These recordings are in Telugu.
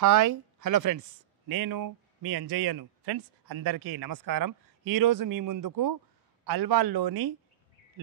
హాయ్ హలో ఫ్రెండ్స్, నేను మీ అంజయ్యను. ఫ్రెండ్స్ అందరికీ నమస్కారం. ఈరోజు మీ ముందుకు అల్వాల్లోని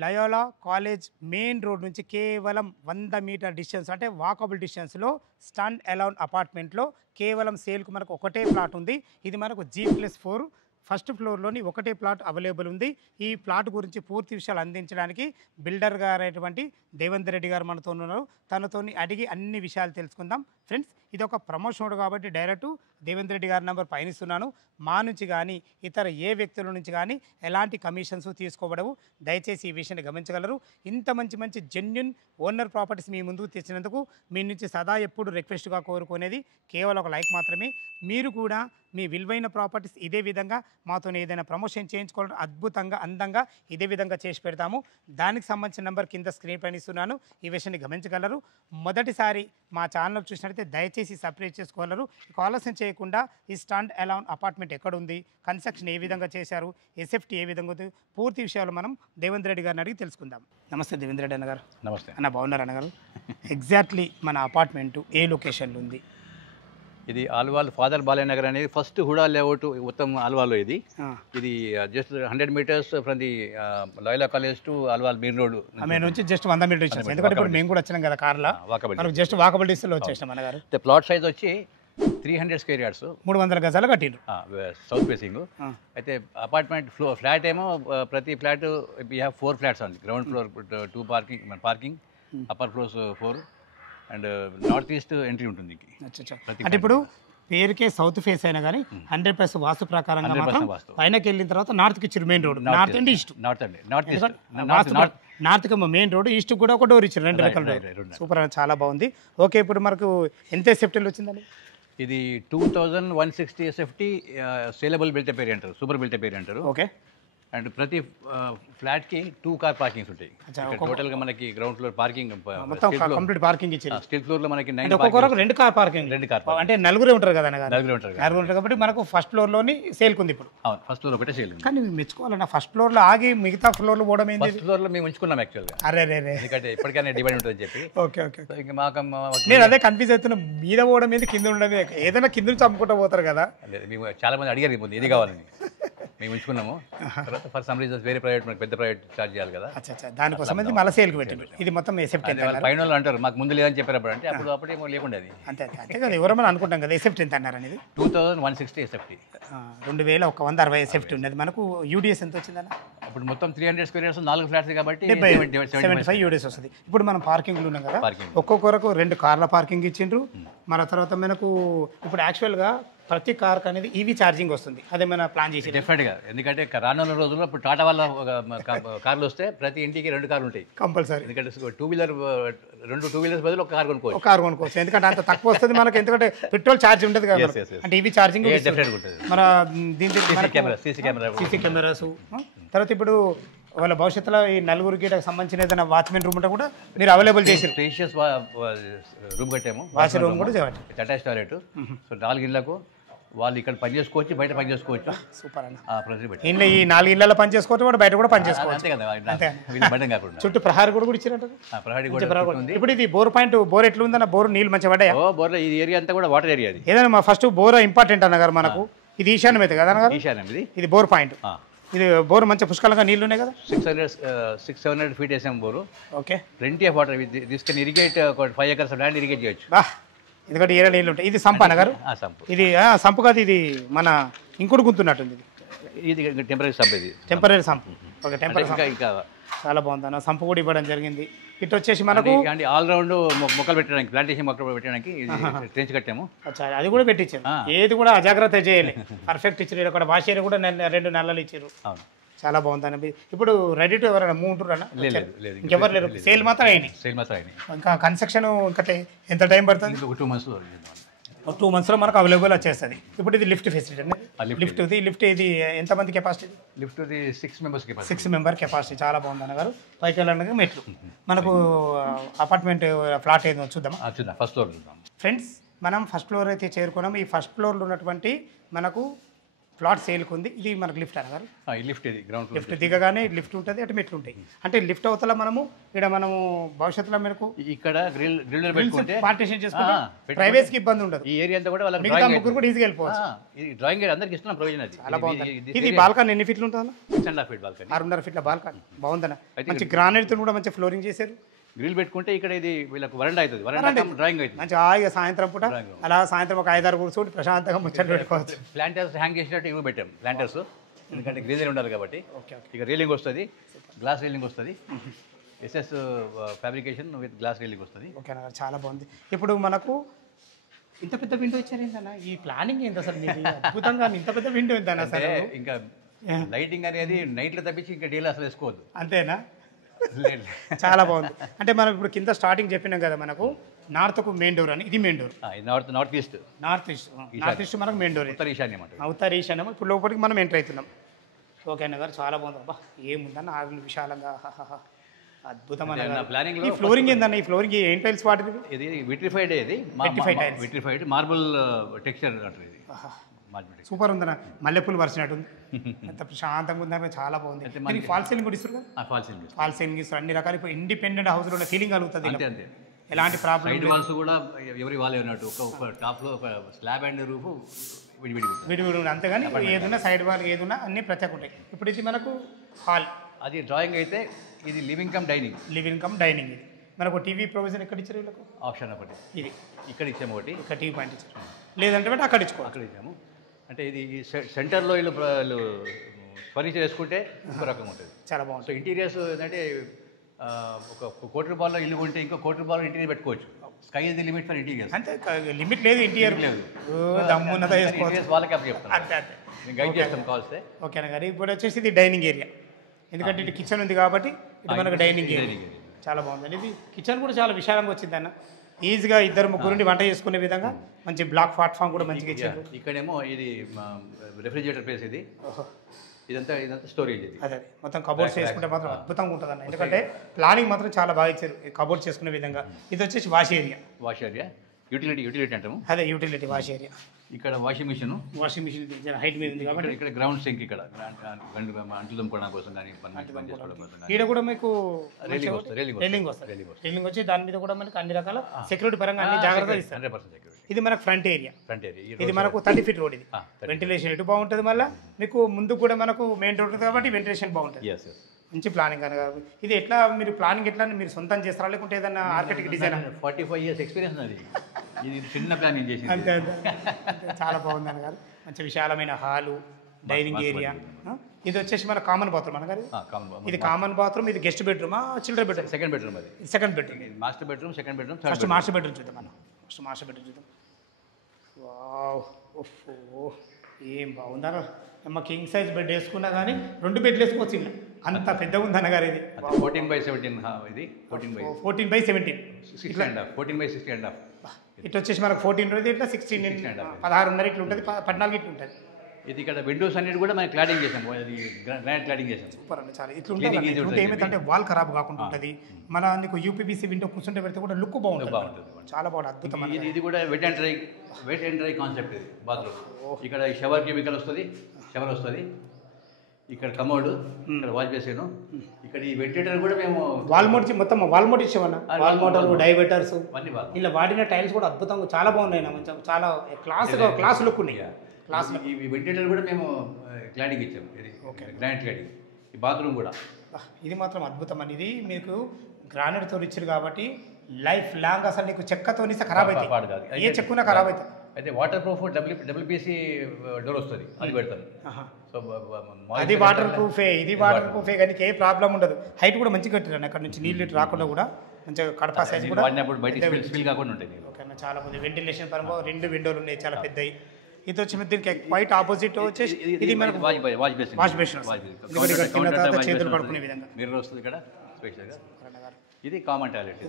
లయోలా కాలేజ్ మెయిన్ రోడ్ నుంచి కేవలం 100 మీటర్ డిస్టెన్స్, అంటే వాకబుల్ డిస్టెన్స్లో స్టాండ్ అలోన్ అపార్ట్మెంట్లో కేవలం సేల్కు మనకు ఒకటే ప్లాట్ ఉంది. ఇది మనకు G+4 ఫస్ట్ ఫ్లోర్లోని ఒకటే ప్లాట్ అవైలబుల్ ఉంది. ఈ ప్లాట్ గురించి పూర్తి విషయాలు అందించడానికి బిల్డర్ గారైనటువంటి దేవేందర్ రెడ్డి గారు మనతో ఉన్నారు. తనతోని అడిగి అన్ని విషయాలు తెలుసుకుందాం. ఫ్రెండ్స్, ఇది ఒక ప్రమోషన్ కాబట్టి డైరెక్ట్ దేవేందర్ రెడ్డి గారి నెంబర్ పైన ఇస్తున్నాను. మా నుంచి కానీ ఇతర ఏ వ్యక్తుల నుంచి కానీ ఎలాంటి కమిషన్స్ తీసుకోబడవు. దయచేసి ఈ విషయాన్ని గమనించగలరు. ఇంత మంచి జెన్యున్ ఓనర్ ప్రాపర్టీస్ మీ ముందుకు తెచ్చినందుకు మీ నుంచి సదా ఎప్పుడు రిక్వెస్ట్గా కోరుకునేది కేవలం ఒక లైక్ మాత్రమే. మీరు కూడా మీ విలువైన ప్రాపర్టీస్ ఇదే విధంగా మాతో ఏదైనా ప్రమోషన్ చేయించుకోవాలంటే అద్భుతంగా అందంగా ఇదే విధంగా చేసి పెడతాము. దానికి సంబంధించిన నెంబర్ కింద స్క్రీన్ పైన ఇస్తున్నాను. ఈ విషయాన్ని గమనించగలరు. మొదటిసారి మా ఛానల్ చూసినట్లయితే దయచేసి సబ్స్క్రైబ్ చేసుకోగలరు. ఆలస్యం చేయకుండా ఈ స్టాండ్ అలోన్ అపార్ట్మెంట్ ఎక్కడ ఉంది, కన్స్ట్రక్షన్ ఏ విధంగా చేశారు, ఎస్ఎఫ్టీ ఏ విధంగా ఉంది, పూర్తి విషయాలు మనం దేవేంద్ర రెడ్డి గారిని అడిగి తెలుసుకుందాం. నమస్తే దేవేంద్ర రెడ్డి అన్నగారు. నమస్తే అన్న, బాగున్నారు అన్నగారు? ఎగ్జాక్ట్లీ మన అపార్ట్మెంట్ ఏ లొకేషన్లో ఉంది? ఇది ఆల్వాల్ ఫాదర్ బాలయ్య నగర్ అనేది ఫస్ట్ హుడా లేఅవుట్ ఉత్తమ్ ఆల్వాల్లో. ఇది just 100 meters from the Loyola college to Alwal main road నుంచి జస్ట్ 100 మీటర్ డిస్టెన్స్. ఎందుకంటే ఇప్పుడు మేము కూడా వచ్చినాం కదా కార్లో, జస్ట్ వాకబుల్ డిస్టెన్స్ వచ్చేసాం అన్నగారు. ప్లాట్ సైజ్ వచ్చి 300 స్క్వేర్ యార్డ్స్, 300 గజాలు కట్టిండ్రు, సౌత్ ఫేసింగ్. అయితే అపార్ట్మెంట్ ఫ్లాట్ ఏమో ప్రతి ఫ్లాట్ వీ హ్యావ్ 4 ఫ్లాట్స్ అండి. Ground floor 2 parking, upper floors 4 and north east entry ఉంటుంది. అంటే ఇప్పుడు పేరుకే సౌత్ ఫేస్ అయినా కానీ 100% వాస్తు ప్రకారంగా మాత్రం పైనకి వెళ్ళిన తర్వాత నార్త్కి ఇచ్చారు main road. North and east, నార్త్కి మెయిన్ రోడ్, ఈస్ట్ కూడా ఒక డోర్ ఇచ్చారు, 2 రకాల డోర్. సూపర్, చాలా బాగుంది. ఓకే, ఇప్పుడు మనకు ఎంత సెఫ్టీలు వచ్చిందండి? ఇది 2160 ఎస్ఎఫ్టీ సేలబుల్ బిల్ట్ ఏరియా అంటారు, సూపర్ బిల్ట్ ఏరియా అంటారు. ఓకే. అండ్ ప్రతి ఫ్లాట్కి 2 కార్ పార్కింగ్స్ ఉంటాయి. టోటల్గా మనకి గ్రౌండ్ ఫ్లోర్ పార్కింగ్ మొత్తం కంప్లీట్ పార్కింగ్ ఇచ్చారు. స్టీల్ ఫ్లోర్లో మనకి 2 కార్ పార్కింగ్, 2 కార్, అంటే నలుగురే ఉంటారు కదా, నలుగురు ఉంటారు కాబట్టి మనకు ఫస్ట్ ఫ్లోర్లోని సేల్ ఉంది ఇప్పుడు. ఫస్ట్ ఫ్లోర్ ఒకటే సేల్. కానీ మెచ్చుకోవాలన్నా ఫస్ట్ ఫ్లోర్లో ఆగి మిగతా ఫ్లోర్లో పోవడం ఏంటి? ఫస్ట్ ఫ్లోర్లో మేము ఉంచుకున్నాం యాక్చువల్గా. అరే, ఎందుకంటే ఇప్పటికైనా డివైడ్ ఉంటుందని చెప్పి. ఓకే. ఇంకా మాకు నేను అదే కన్ఫ్యూజ్ అవుతున్నా, మీద పోవడం మీద కింద ఉండదు, ఏదైనా కింద నుంచి అమ్ముకుంటూ పోతారు కదా. మేము చాలా మంది అడిగారు ఇప్పుడు ఏది కావాలని, మేము ఉంచుకున్నాము. తర్వాత ఫర్ సమ్ రీజన్స్ వేరే ప్రైవేట్, మనకి పెద్ద ప్రైవేట్ చార్జ్ చేయాలి కదా, దానికోసం మళ్ళీ సేల్కి పెట్టింది. ఇది మొత్తం ఎసెప్ట్ పైన వాళ్ళు అంటారు మాకు ముందు లేదని చెప్పారు అప్పుడు, అంటే అప్పుడేమో లేకుండా అది. అంతే కదా, ఎవరమైనా అనుకుంటాం కదా. ఎసెప్ట్ ఎంత అన్నారు అనేది? 2160 ఎస్ఎఫ్టీ, 2160 ఎసెప్ట్ ఉన్నది. మనకు యూడిఎస్ ఎంత వచ్చిందన్న? ఇప్పుడు మొత్తం 300 స్క్వేర్ యార్డ్స్ 4 ఫ్లాట్స్ కాబట్టి 75 యూడిఎస్ వస్తుంది. ఇప్పుడు మనం పార్కింగ్లో ఉన్నాం కదా, ఒక్కొక్కరకు 2 కార్ల పార్కింగ్ ఇచ్చిండ్రు. మన తర్వాత మనకు ఇప్పుడు యాక్చువల్గా ప్రతి కార్కి అనేది ఈవీ ఛార్జింగ్ వస్తుంది. అదేమైనా ప్లాన్ చేసి? డెఫినెట్గా, ఎందుకంటే రానున్న రోజుల్లో ఇప్పుడు టాటా వాళ్ళ కార్లు వస్తే ప్రతి ఇంటికి 2 కార్లు ఉంటాయి కంపల్సరీ. ఎందుకంటే 2 వీలర్స్ బదులు 1 కార్ కొనుక్కోవచ్చు. ఎందుకంటే అంత తక్కువ వస్తుంది మనకి, ఎందుకంటే పెట్రోల్ ఛార్జ్ ఉంటుంది కదా. అంటే ఈవీ ఛార్జింగ్ మన సీసీ కెమెరాస్. తర్వాత ఇప్పుడు వాళ్ళ భవిష్యత్తులో ఈ నలుగురికి సంబంధించిన ఏదైనా వాచ్మెన్ రూమ్ ఉంటే కూడా మీరు అవైలబుల్ చేసి స్పేషియస్ రూమ్ కట్టాము. వాష్ రూమ్ కూడా అటాచ్ టాయిలెట్. సో 4 ఇళ్లకు వాళ్ళు ఇక్కడ పని చేసుకోవచ్చు, బయట పని చేసుకోవచ్చు. సూపర్ అన్న. ఇంట్లో ఈ 4 ఇళ్లలో పని చేసుకోవచ్చు, వాడు బయట కూడా పని చేసుకోవచ్చు. అంతే కదా, బయట కాకుండా చుట్టూ ప్రహారీ కూడా ఇచ్చినట్టు. ప్రహారీ కూడా. ఇప్పుడు ఇది బోర్ పాయింట్, బోర్ ఎట్లా ఉందన్న? బోర్ నీళ్ళు మంచిగా పడ్డాయా? బోర్లో ఈ ఏరియా అంతా కూడా వాటర్ ఏరియా. ఏదైనా మా ఫస్ట్ బోర్ ఇంపార్టెంట్ అన్నగారు మనకు. ఇది ఈశాన్యం అయితే కదా అన్నగారు? ఈశాన్యం. ఇది బోర్ పాయింట్. ఇది బోర్ మంచి పుష్కలంగా నీళ్లు ఉన్నాయి కదా. 600 ఫీట్ వేసాము bore. Okay. Plenty of water. This can irrigate 5 acres land irrigate చేయొచ్చు. ఎందుకంటే ఏరియా నీళ్ళు ఉంటాయి. ఇది సంపు అన్నగారు? ఇది సంపు కాదు, ఇది మన ఇంకుడు గుంతున్నట్టుంది. ఇది టెంపరీ సంపు. ఇది టెంపరీ సంపు. Okay, temporary. ఇంకా చాలా బాగుంది అన్న. సంపు కూడా ఇవ్వడం జరిగింది. ఇటు వచ్చేసి మనకు ఆల్ రౌండ్ మొక్కలు పెట్టడానికి, ప్లాంటేషన్ మొక్కలు పెట్టడానికి ట్రెంచ్ కట్టాము. అది కూడా పెట్టించారు. ఏది కూడా అజాగ్రత్త చేయాలి, పర్ఫెక్ట్ ఇచ్చారు. ఇక్కడ వాష్ ఏరియా కూడా 2 నెలలు ఇచ్చారు. చాలా బాగుంది. ఇప్పుడు రెడీ టు ఎవరైనా మూవ్ ఉంటున్నా? ఇంకెవరు లేరు, సేల్ మాత్రం అయినాయి. ఇంకా కన్స్ట్రక్షన్ ఇంకా ఎంత టైం పడుతుంది? 2 monthsలో మనకు అవైలబుల్ వచ్చేస్తుంది. ఇప్పుడు ఇది లిఫ్ట్ ఫెసిలిటీ అండి. లిఫ్ట్ ఇది ఎంతమంది కెపాసిటీ? Lift 6 member capacity. చాలా బాగుంది అన్నగారు. పైకి వెళ్ళడానికి మెట్లు. మనకు అపార్ట్మెంట్ ఫ్లాట్ ఏదో చూద్దామా? First floor. ఫ్రెండ్స్, మనం ఫస్ట్ ఫ్లోర్ అయితే చేరుకున్నాం. ఈ ఫస్ట్ ఫ్లోర్లో ఉన్నటువంటి మనకు ప్లాట్ సేల్కి ఉంది. ఇది మనకు లిఫ్ట్ అన్నారు. ఈ లిఫ్ట్ ఇది గ్రౌండ్ ఫ్లోర్ లిఫ్ట్ దిగగానే లిఫ్ట్ ఉంటుంది, అటు మెట్లు ఉంటాయి. అంటే లిఫ్ట్ అవతల మనము భవిష్యత్తులో మనకు ఇక్కడ గ్రిల్ పెట్టుకుంటే పార్టీషన్ చేసుకుంటే ప్రైవేట్స్కి ఇబ్బంది ఉండదు. ఈ ఏరియా అంతా కూడా వాళ్ళకి మిగతా ముగ్గురు కూడా ఈజీగా వెళ్ళిపోవచ్చు. ఈ డ్రాయింగ్ అందరికి ఇస్తున్నాం ప్రొవిజన్. అది చాలా బాగుంది. ఇది బాల్కనీ ఎన్ని ఫీట్లు ఉంటుందా? 6.5 ఫీట్ బాల్కనీ. 6.5 ఫీట్ల బాల్కనీ బాగుందన్న. మంచి గ్రానైట్ కూడా మంచి ఫ్లోరింగ్ చేశారు. గ్రిల్ పెట్టుకుంటే ఇక్కడ ఇది వీళ్ళకి వరండా అవుతుంది. వరండా డ్రాయింగ్ అవుతుంది. మంచి హాయిగా సాయంత్రం పూట అలా సాయంత్రం ఒక 5-6 కూర్చొని ప్రశాంతంగా ముచ్చట పెట్టుకోవచ్చు. ప్లాంటర్స్ హ్యాంగ్ చేసినట్టు ఇవి పెట్టాం ప్లాంటర్స్, ఎందుకంటే గ్రీనరీ ఉండాలి కాబట్టి. ఇక రీలింగ్ వస్తుంది, గ్లాస్ రీలింగ్ వస్తుంది. SS fabrication with glass railing వస్తుంది. ఓకేనా, చాలా బాగుంది. ఇప్పుడు మనకు ఇంత పెద్ద విండో ఇచ్చారు ఏంటన్నా? ఈ ప్లానింగ్ ఏంటి అసలు మీది? అద్భుతంగా ఇంత పెద్ద విండో ఏంటన్నా అసలు? ఇంకా లైటింగ్ అనేది నైట్లో తప్పించి ఇంకా డేలో అసలు వేసుకోవద్దు. అంతేనా? చాలా బాగుంది. అంటే మనం ఇప్పుడు కింద స్టార్టింగ్ చెప్పినాం కదా, మనకు నార్త్కు మెయిన్ డోర్ అని. ఇది మెయిన్ డోర్. నార్త్ ఈస్ట్ మనకు మెయిన్ డోర్. ఉత్తర ఈశాన్యం అంటారు. ఉత్తర ఈశాన్యం. ఇప్పుడు లోపలికి మనం ఎంటర్ అవుతున్నాం. ఓకే అన్న గారు, చాలా బాగుంది. అబ్బా ఏముందన్న ఆరు విశాలంగా, అద్భుతమైన ప్లానింగ్. ఈ ఫ్లోరింగ్ ఏందన్న? ఈ ఫ్లోరింగ్ ఏం టైల్స్ వాటి? ఇది విట్రిఫైడ్. ఇది విట్రిఫైడ్ మార్బుల్ టెక్స్చర్ అంటారు. ఇది సూపర్ ఉందన్న. మల్లెపూలు పరిచినట్టుంది. ఎంత ప్రశాంతంగా ఉందన్న, చాలా బాగుంది. ఫాల్ సీలింగ్ కూడా ఇస్తారు కదా? ఫాల్ సీలింగ్ ఇస్తారు, అన్ని రకాలు. ఇప్పుడు ఇండిపెండెంట్ హౌస్లో ఉన్న ఫీలింగ్ కలుగుతుంది. అంతే. ఎలాంటి ప్రాబ్లం. సైడ్ వాల్స్ కూడా ఎవరి వాళ్ళే ఉన్నట్టు, ఒక టాప్లో ఒక స్లాబ్ అండ్ రూఫ్ విడివిడి. అంతేగాని ఏదున్నా సైడ్ వాల్ ఏదున్నా అన్నీ ప్రత్యేక ఉంటాయి. ఇప్పుడు ఇది మనకు హాల్. అది డ్రాయింగ్ అయితే ఇది లివింగ్ కమ్ డైనింగ్. ఇది మనకు టీవీ ప్రొవిజన్ ఎక్కడ ఇచ్చారు వీళ్ళకు? ఆప్షన్ ఒకటి ఇది ఇక్కడ ఇచ్చాము, ఒకటి ఇక్కడ టీవీ పాయింట్ ఇచ్చారు. లేదంటే బట్టి అక్కడ ఇచ్చాము. అంటే ఇది సెంటర్లో వీళ్ళు ఫర్నిచర్ వేసుకుంటే ఇంకో రకం ఉంటుంది. చాలా బాగుంది. సో ఇంటీరియర్స్ ఏంటంటే ఒక ₹1,00,00,000 ఇల్లు కొంటే ఇంకో ₹1,00,00,000 ఇంటీరియర్ పెట్టుకోవచ్చు. Sky is the limit for interiors. అంతే, లిమిట్ లేదు. ఇంటీరియర్ లేదు, దమ్మున్నదా చేసుకోవచ్చు. వాళ్ళకి అప్పుడు చెప్తాను, అంతే నేను గైడ్ చేస్తాను కావాల్స్తే. ఓకేనా గారు. ఇప్పుడు వచ్చేసి ఇది డైనింగ్ ఏరియా. ఎందుకంటే ఇటు కిచెన్ ఉంది కాబట్టి ఇటు మనకు డైనింగ్ ఏరియా. చాలా బాగుందండి. ఇది కిచెన్ కూడా చాలా విశాలంగా వచ్చింది అన్న. ఈజీగా 2-3 వంట చేసుకునే విధంగా మంచి బ్లాక్ ప్లాట్ఫామ్ కూడా మంచిగా ఇచ్చారు. ఇక్కడేమో ఇది రెఫ్రిజిరేటర్ ప్లేస్. ఇదంతా స్టోరేజ్. ఇది అదే మొత్తం కబోర్డ్స్ చేసుకుంటే మాత్రం అద్భుతంగా ఉంటుంది అన్న. ఎందుకంటే ప్లానింగ్ మాత్రం చాలా బాగా ఇచ్చారు కబోర్డ్స్ చేసుకునే విధంగా. ఇది వచ్చేసి వాష్ ఏరియా. యూటిలిటీ అంటాము. అదే యూటిలిటీ వాష్ ఏరియా. ఇక్కడ వాషింగ్ మిషన్ హైట్ మీద ఉంది కాబట్టి ఇక్కడ గ్రౌండ్ సింక్. ఇక్కడ అంట్లు దుంపుకోవడం కోసం కానీ ఇక్కడ కూడా మీకు రైలింగ్ వచ్చి దాని మీద కూడా మనకి అన్ని రకాల సెక్యూరిటీ పరంగా అన్ని జాగ్రత్తలు ఇస్తారు. 100% ఇది మనకు ఫ్రంట్ ఏరియా. ఇది మనకు 30 ఫీట్ రోడ్. ఇది వెంటిలేషన్ ఎటు బాగుంటుంది. మళ్ళీ మీకు ముందు కూడా మనకు మెయిన్ రోడ్ కాబట్టి వెంటిలేషన్ బాగుంటుంది. మంచి ప్లానింగ్ అనగా. ఇది ఎట్లా మీరు ప్లానింగ్ ఎట్లా మీరు సొంతం చేస్తారా లేకుంటే ఏదైనా ఆర్కిటెక్ట్ డిజైన్? 45 years ఎక్స్పీరియన్స్ అది. ఇది చిన్న ప్లానింగ్ చేసి. అంతే. చాలా బాగుంది అన్నగారు. మంచి విశాలమైన హాలు, డైనింగ్ ఏరియా. ఇది వచ్చేసి మన కామన్ బాత్రూమ్ అనగారు. ఇది కామన్ బాత్రూమ్. ఇది గెస్ట్ బెడ్రూమా చిల్డ్రన్ బెడ్రూమ్? Second bedroom. అది second bedroom. Master bedroom, second bedroom, first master bedroom చూద్దాం మనం. మాస్టర్ బెడ్రూమ్ చూద్దాం. వావ్, ఓహో ఏం బాగుందా అమ్మ. కింగ్ సైజ్ బెడ్ వేసుకున్నా కానీ 2 బెడ్లు వేసుకోవచ్చు. ఇలా అంత పెద్దగా ఉంది అన్నగారు. ఇది 14/17. ఇది 14/17. 14/16.5. ఇటు వచ్చేసి మనకు 14 రోజు ఇట్లా 16, 16.5 ఇట్లా ఉంటుంది, 14 ఇట్లా ఉంటుంది. ఇది ఇక్కడ విండోస్ అన్నిటి కూడా మనం క్లాడింగ్ చేసాం. అది గ్రానైట్ క్లాడింగ్ చేసాం. సూపర్ అండి. చాలా ఇట్లా ఉంటుంది. ఏమైతే వాల్ ఖరాబ్ కాకుండా ఉంటుంది. మన నీకు యూపీబీసీ విండో కూర్చుంటే పెడితే కూడా లుక్ బాగుంటుంది. చాలా బాగుంటుంది. అద్భుతం. ఇది కూడా వెట్ అండ్ డ్రై కాన్సెప్ట్. ఇది బాత్రూమ్. ఇక్కడ షవర్ కెమికల్ వస్తుంది, షవర్ వస్తుంది. ఇక్కడ కమోడ్, ఇక్కడ వాష్ బేసిన్. ఇక్కడ ఈ వెంటిలేటర్ కూడా మేము మొత్తం వాల్మోట్ ఇచ్చామన్నా. వాల్మోటర్, డైవర్టర్స్ ఇలా వాడిన టైల్స్ కూడా అద్భుతంగా చాలా బాగున్నాయి. మంచిగా చాలా క్లాస్ లుక్ ఉన్నాయి. ఈ వెంటిలేటర్ కూడా మేము క్లాడింగ్ ఇచ్చాము. ఇది గ్రానైట్ క్లాడింగ్. ఈ బాత్రూమ్ కూడా ఇది మాత్రం అద్భుతం అండి. ఇది మీకు గ్రానైట్తో ఇచ్చారు కాబట్టి లైఫ్ లాంగ్ అసలు నీకు చెక్కతో ఖరాబ్ అవుతుంది. ఏ చెక్కున్నా ఖరాబ్ అవుతుంది. అయితే వాటర్ ప్రూఫ్ డబ్ల్యూపీసీ డోర్ వస్తుంది, అది పెడతాను. సో అది వాటర్ ప్రూఫే, ఇది వాటర్ ప్రూఫే. కానీ ఏ ప్రాబ్లం ఉండదు. హైట్ కూడా మంచిగా కట్టిరండి. అక్కడ నుంచి నీళ్ళు రాకుండా కూడా మంచిగా కడప సైజ్ కూడా స్పిల్ కాకుండా ఉంటుంది. ఓకేనా, చాలా మంది వెంటిలేషన్ పరంగా 2 విండోలు ఉన్నాయి, చాలా పెద్దవి. ఇది వచ్చి దీనికి క్వైట్ ఆపోజిట్ వచ్చేసి ఇది మనకు వాష్ బేసిన్ చేతులు పడుకునే విధంగా మిర్రర్ వస్తుంది ఇక్కడ స్పెషల్గా. ఇది కామన్ టాయిలెట్.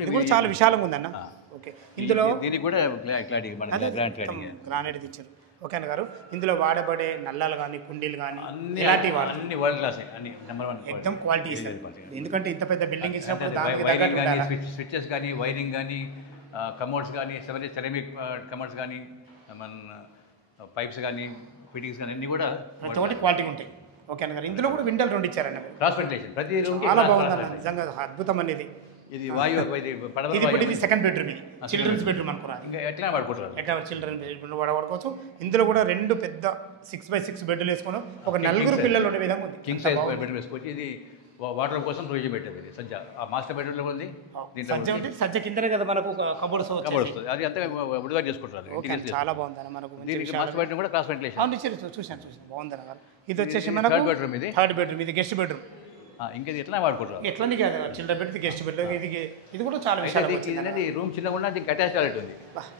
ఇది కూడా చాలా విశాలంగా ఉందన్న. ఓకే, ఇందులో దీనికి కూడా గ్రానైట్ ఇచ్చారు. ఓకేనా గారు. ఇందులో వాడబడే నల్లాలు కానీ కుండీలు కానీ అన్ని వరల్డ్ క్లాస్, అన్ని నెంబర్ 1 ఎక్దమ్ క్వాలిటీ ఇస్తుంది. ఎందుకంటే ఇంత పెద్ద బిల్డింగ్ ఇచ్చినప్పుడు స్విచ్చెస్ కానీ, వైరింగ్ కానీ, కమోడ్స్ కానీ, సెరామిక్ కమోడ్స్ కానీ, మన పైప్స్ కానీ ఫిట్టింగ్స్ కానీ అన్నీ కూడా ప్రతి ఒక్కటి క్వాలిటీ ఉంటాయి. ఓకే అన్న గారు, ఇందులో కూడా విండోలు 2 ఇచ్చారండి. క్రాస్ వెంటిలేషన్ ప్రతి రూమ్ చాలా బాగుంది నిజంగా, అద్భుతం అనేది. ఇది వాయు ఇది పడవ ఇది ఇప్పుడు ఇది సెకండ్ బెడ్రూమ్, ఇది చిల్డ్రన్స్ బెడ్రూమ్ అనుకున్నా. ఇంకా ఎట్లా వాడుకుంటారు, ఎట్లా చిల్డ్రన్ బెడ్రూమ్ వాడుకోవచ్చు. ఇందులో కూడా 2 పెద్ద 6x6 బెడ్లు వేసుకుని ఒక 4 పిల్లలు ఉండే విధంగా ఉంది. కింగ్ సైజ్ బెడ్రూమ్ వేసుకోవచ్చు. ఇది వాటర్ కోసం రోజు పెట్టేది ఇది సజ్జ. ఆ మాస్టర్ బెడ్రూమ్లో ఉంది. సజ్జ ఉంటే సజ్జ కిందనే కదా మనకు కబోర్డ్స్ వస్తుంది, అది అంతా విడుదల చేసుకుంటారు. చాలా బాగుంది మనకు. మాస్టర్ బెడ్రూమ్ కూడా క్రాస్ వెంటిలేషన్. అవును చూసాను బాగుంది అన్న. ఇది వచ్చేసి మనకు థర్డ్ బెడ్రూమ్, ఇది గెస్ట్ బెడ్రూమ్. ఇంకా ఇది ఎట్లా వాడుకుంటారు, ఎట్లా కాదు చిల్డ్రన్ బెడ్, గెస్ట్ బెడ్. ఇది కూడా చాలా విషయాలు. రూమ్ చిన్నగా కూడా దీనికి అటాచ్ టాయిలెట్ ఉంది,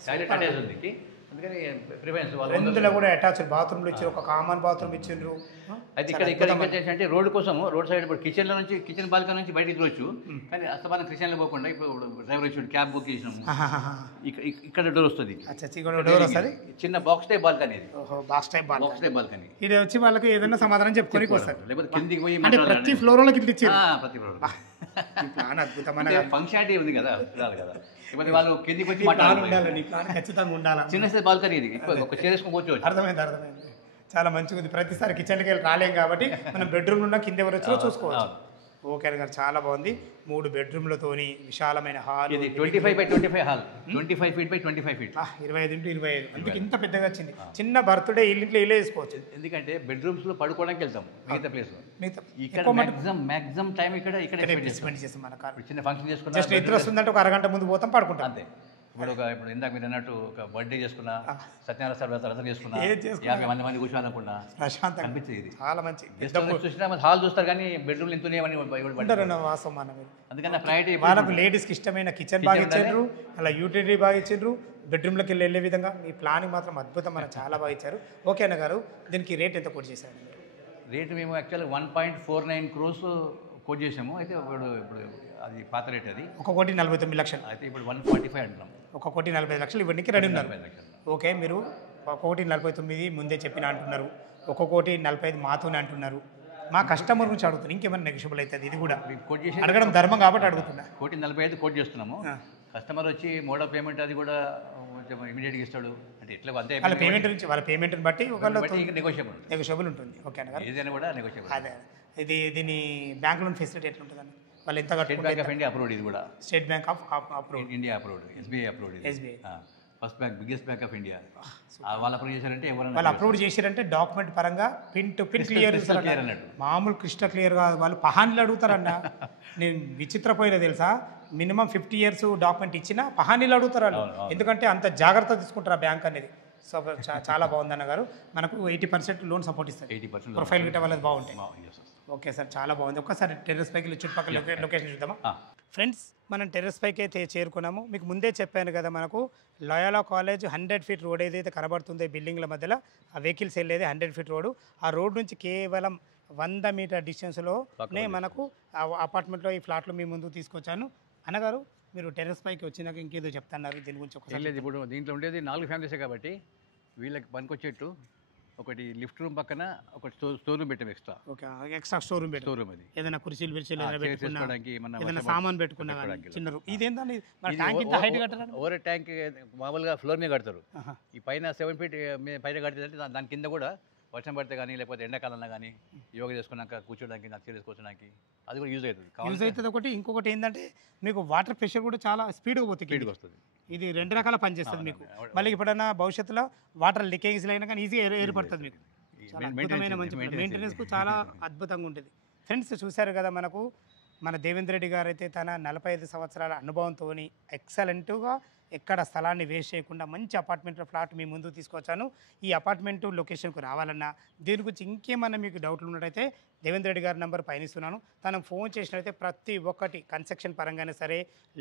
టాయిలెట్ అటాచ్ ఉంది. అందుకని ప్రిఫరెన్స్ ఇందులో కూడా అటాచ్డ్ బాత్రూమ్లు ఇచ్చారు, ఒక కామన్ బాత్రూమ్ ఇచ్చిండ్రు. అయితే ఇక్కడ అంటే రోడ్ కోసం, రోడ్ సైడ్ ఇప్పుడు కిచెన్లో నుంచి, కిచెన్ బాల్కనీ నుంచి బయటికి తిరగచ్చు. కానీ అస్తమానం కిచెన్లో పోకుండా ఇప్పుడు డ్రైవర్ వచ్చి క్యాబ్ బుక్ చేసినాము, ఇక్కడ డోర్ వస్తుంది, డోర్ వస్తుంది. చిన్న box type balcony, box type balcony. ఇది వచ్చి వాళ్ళకి ఏదైనా సమాధానం చెప్పుకొని వస్తారు. లేకపోతే కిందికి పోయి ప్రతి ఫ్లోర్ లో కింద ఇచ్చారు, ప్రతి ఫ్లోర్ అద్భుతమైన ఫంక్షనాలిటీ ఉంది కదా కదా. ఇప్పుడు వాళ్ళు కిందికి వచ్చి ఖచ్చితంగా ఉండాలి. చిన్న సైజ్ బాల్కనీ ఇది, ఒక చైర్ వేసుకొని కూర్చోవచ్చు. అర్థమైంది. చాలా మంచిగా ఉంది. ప్రతిసారి కిచెన్కి వెళ్ళి రాలేం కాబట్టి మనం బెడ్రూమ్ ఉన్న కింద ఎవరు వచ్చో చూసుకోవచ్చు. ఓకే గారు, చాలా బాగుంది. 3 బెడ్రూమ్లతోని విశాలమైన హాల్. ఇది 25x25 hall, 25 feet by 25 feet, 25x25. అందుకే ఇంత పెద్దగా వచ్చింది. చిన్న బర్త్డే ఇంట్లో ఇల్లే వేసుకోవచ్చు. ఎందుకంటే బెడ్రూమ్స్ లో పడుకోవడానికి వెళ్తాం, మిగతా ప్లేస్ ఇక్కడ మాక్సిమం టైం ఇక్కడ స్పెండ్ చేస్తాం. మన కార్ చిన్న ఫంక్షన్ చేసుకున్నా, జస్ట్ నిద్ర వస్తుందంటే ఒక అరగంట ముందు పోతాం, పడుకుంటాం అంతే. ఇప్పుడు ఇందాక మీరు అన్నట్టు ఒక బర్త్డే చేసుకున్నా, సత్యనారాయణ వ్రతం చేసుకున్నా, 50 మంది కూర్చోాలనుకున్నా ప్రశాంతంగా అనిపించేది. ఇది చాలా మంచి. చూసినా హాల్ చూస్తారు కానీ బెడ్రూమ్ ఇంతనేమని వాసం. అందుకని ప్రయారిటీ వాళ్ళకు లేడీస్కి ఇష్టమైన కిచెన్ బాగా ఇచ్చారు, అలా యూటిలిటీ బాగా ఇచ్చారు. బెడ్రూమ్లోకి వెళ్ళే విధంగా మీ ప్లానింగ్ మాత్రం అద్భుతం, మన చాలా బాగా ఇచ్చారు. ఓకే అన్న గారు, దీనికి రేట్ ఎంత కోట్ చేశారు? రేటు మేము యాక్చువల్గా 1.49 crores కోట్ చేసాము. అయితే ఇప్పుడు అది పాత రేట్, అది 1,49,00,000. అయితే ఇప్పుడు 145 అంటున్నాం. 1,45,00,000 ఇవ్వడానికి రెడీ ఉన్నారు. ఓకే, మీరు 1,49,00,000 ముందే చెప్పిన అంటున్నారు, 1,45,00,000 మాతోనే అంటున్నారు. మా కస్టమర్ నుంచి అడుగుతున్నారు, ఇంకేమైనా నెగిషియబుల్ అవుతుంది. ఇది కూడా కోట్ చేసి అడగడం ధర్మం కాబట్టి అడుగుతున్నా. 1,45,000 కోట్ చేస్తున్నాము. కస్టమర్ వచ్చి మోడ్ ఆఫ్ పేమెంట్ అది కూడా ఇమీడియట్గా ఇస్తాడు. అంటే ఎట్లా అంతే, వాళ్ళ పేమెంట్ని బట్టి నెగోషియబుల్ ఉంటుంది. ఓకే అన్న, ఏదైనా కూడా నెగోషియబుల్. అదే ఇది బ్యాంక్ లోన్ ఫెసిలిటీ ఎట్లా ఉంటుందండి? వాళ్ళు ఎంత state bank of India approved, ఇది కూడా state bank of approved, India approved, SBI approved, SBI first bank, biggest bank of India. వాళ్ళు అప్రూవ్ చేశారంటే వాళ్ళు అప్రూవ్ చేశారంటే డాక్యుమెంట్ పరంగా పిన్ టు పిన్ క్లియర్ అన్నట్టు. మామూలు క్రిస్టల్ క్లియర్ కాదు, వాళ్ళు పహానీలు అడుగుతారన్న. నేను విచిత్రపోయినా తెలుసా, మినిమం 50 years డాక్యుమెంట్ ఇచ్చినా పహానీలు అడుగుతారు వాళ్ళు. ఎందుకంటే అంత జాగ్రత్త తీసుకుంటారు ఆ బ్యాంక్ అనేది. సో చాలా బాగుంది అన్న గారు. మనకు 80% లోన్ సపోర్ట్ ఇస్తారు, 80% ప్రొఫైల్ గిట్ట వాళ్ళది బాగుంటాయి. ఓకే సార్, చాలా బాగుంది. ఒక్కసారి టెర్రస్ పైకి చుట్టుపక్కల లొకేషన్ చూద్దామా? ఫ్రెండ్స్, మనం టెర్రస్ పైకి అయితే చేరుకున్నాము. మీకు ముందే చెప్పాను కదా, మనకు లయోలా కాలేజ్ 100 feet రోడ్ ఏదైతే కనబడుతుందో బిల్డింగ్ల మధ్యలో, ఆ వెహికల్స్ వెళ్ళేది 100 feet రోడ్డు. ఆ రోడ్ నుంచి కేవలం 100 meter డిస్టెన్స్లోనే మనకు ఆ అపార్ట్మెంట్లో ఈ ఫ్లాట్లు మీ ముందుకు తీసుకొచ్చాను. అన్నగారు, మీరు టెర్రస్ పైకి వచ్చినాక ఇంకేదో చెప్తున్నారు, దీని గురించి ఒకసారి. ఇప్పుడు దీంట్లో ఉండేది 4 ఫ్యామిలీసే కాబట్టి వీళ్ళకి పనికొచ్చేట్టు ఒకటి లిఫ్ట్ రూమ్ పక్కన ఒక స్టోర్ రూమ్ పెట్టాం, ఎక్స్ట్రా స్టోర్ రూమ్ పెట్టాం. ఏదైనా కుర్చీలు విరిచీలు ఏదైనా సామాన్ పెట్టుకున్నా చిన్న రూమ్. ఇదేంటండి ట్యాంక్ ఇంత హైట్ కట్టారు? ఓవర్ ట్యాంక్ మామూలుగా ఫ్లోర్ మీద కడతారు. ఈ పైన 7 feet పైన కడితే దాని కింద కూడా వర్షం పడితే కానీ, లేకపోతే ఎండాకాలంలో కానీ యోగా చేసుకున్నాక కూర్చోడానికి, నచ్చి కూర్చోడానికి అది కూడా యూజ్ అవుతుంది. ఒకటి ఇంకొకటి ఏంటంటే, మీకు వాటర్ ప్రెషర్ కూడా చాలా స్పీడ్గా వస్తుంది. ఇది 2 రకాల పని చేస్తుంది మీకు. మళ్ళీ ఎప్పుడైనా భవిష్యత్తులో వాటర్ లీకేజ్ అయినా కానీ ఈజీగా ఏర్పడుతుంది మీకు. అద్భుతమైన మంచి మెయింటెనెన్స్కు చాలా అద్భుతంగా ఉంటుంది. ఫ్రెండ్స్, చూశారు కదా, మన దేవేంద్ర రెడ్డి గారు అయితే తన 45 సంవత్సరాల అనుభవంతో ఎక్సలెంట్గా ఎక్కడ స్థలాన్ని వేస్ట్ చేయకుండా మంచి అపార్ట్మెంట్ ఫ్లాట్ మీ ముందు తీసుకొచ్చాను. ఈ అపార్ట్మెంటు లొకేషన్కు రావాలన్నా, దీని గురించి ఇంకేమన్నా మీకు డౌట్లు ఉన్నట్టయితే దేవేంద్ర రెడ్డి గారి నెంబర్ పయనిస్తున్నాను. తనకు ఫోన్ చేసినట్లయితే ప్రతి ఒక్కటి కన్స్ట్రక్షన్ పరంగానే సరే,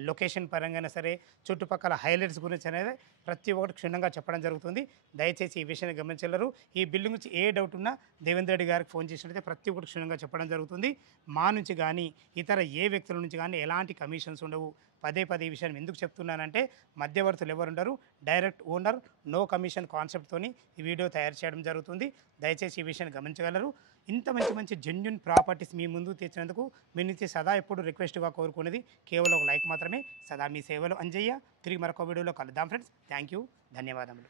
లొకేషన్ పరంగానే సరే, చుట్టుపక్కల హైలైట్స్ గురించి అనేది ప్రతి ఒక్కటి క్షుణ్ణంగా చెప్పడం జరుగుతుంది. దయచేసి ఈ విషయాన్ని గమనించగలరు. ఈ బిల్డింగ్ గురించి ఏ డౌట్ ఉన్నా దేవేంద్ర రెడ్డి గారికి ఫోన్ చేసినట్లయితే ప్రతి ఒక్కటి క్షుణ్ణంగా చెప్పడం జరుగుతుంది. మా నుంచి కానీ ఇతర ఏ వ్యక్తుల నుంచి కానీ ఎలాంటి కమిషన్స్ ఉండవు. పదే ఈ విషయాన్ని ఎందుకు చెప్తున్నానంటే, మధ్యవర్తులు ఎవరు ఉండరు, డైరెక్ట్ ఓనర్, నో కమిషన్ కాన్సెప్ట్తోని ఈ వీడియో తయారు చేయడం జరుగుతుంది. దయచేసి ఈ విషయాన్ని గమనించగలరు. ఇంత మంచి జెన్యూన్ ప్రాపర్టీస్ మీ ముందు తెచ్చినందుకు మీ నుంచి సదా ఎప్పుడు రిక్వెస్ట్గా కోరుకునేది కేవలం ఒక లైక్ మాత్రమే. సదా మీ సేవలు అంజయ్య. తిరిగి మరొక వీడియోలో కలుద్దాం ఫ్రెండ్స్. థ్యాంక్ యూ, ధన్యవాదములు.